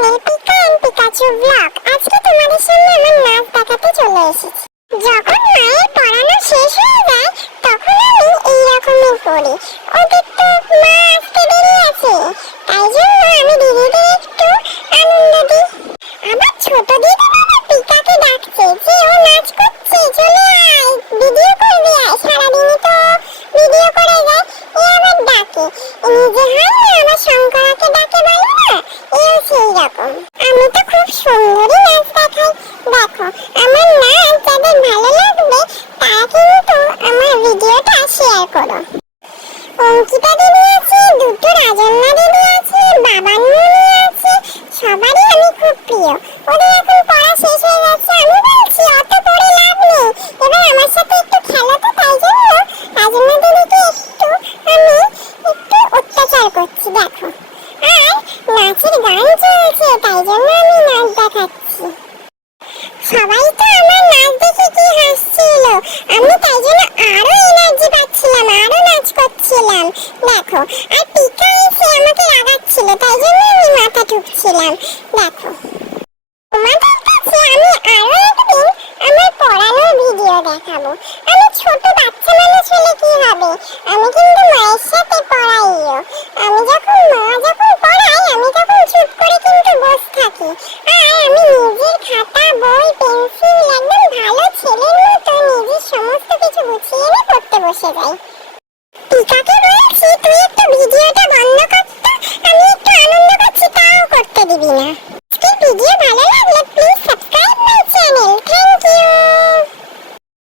Channel Pika and Pikachu vlog. আজকে তোমাদের সামনে আমার নাচ দেখাতে চলে এসেছি। যখন মায়ের পড়ানো শেষ হয়ে যায়, তখন আমি এই রকমই করি ওদের তো মা আসতে দেরি আছে, তাই জন্য আমি দিদিদের একটু আনন্দ দিই। আবার ছোট দিদি বাবা পিকাকে ডাকছে যে ও নাচ করছে, চলে আয়, ভিডিও করবি আয়। সারাদিনই তো ভিডিও করে যায়, এ আবার ডাকে। নিজে হয় আমার শঙ্করাকে সেই আমি তো খুব সুন্দরী নাচ দেখাই। দেখো, আমার নাচ যাদের ভালো লাগবে তারা কিন্তু আমার ভিডিওটা শেয়ার করো। অঙ্কিতা দিদি আছে, দুটো রাজন্যা দিদি আছে বাবান্ননি আছে, সবারই আমি খুব প্রিয়। ওদের নাচের গান চলছে, তাই জন্য আমি নাচ দেখাচ্ছি। সবাই তো আমার নাচ দেখে কি হাসছিল। আমি তাই জন্য আরও এনার্জি পাচ্ছিলাম, আরও নাচ করছিলাম। দেখো, আর পিকা এসে আমাকে রাগাচ্ছিল, তাই জন্য আমি মাথা ঠুকছিলাম। দেখো, তোমাদের কাছে আমি আরও একদিন আমার পড়ানোর ভিডিও দেখাবো। আমি ছোট বাচ্চা মানুষ হলে কি হবে? আমি কিন্তু মায়ের সাথে পড়াইও আমি যখন মা যখন পড়াই আমি তখন চুপ করে কিন্তু বসে থাকি আর আমি নিজের খাতা বই পেন্সিল একদম ভালো ছেলের মতো নিজের সমস্ত কিছু গুছিয়ে এনে পড়তে বসে যাই পিকাকে বলছি, তুই একটু ভিডিওটা বন্ধ করতে আমি একটু আনন্দ করছি তাও করতে দিবি না।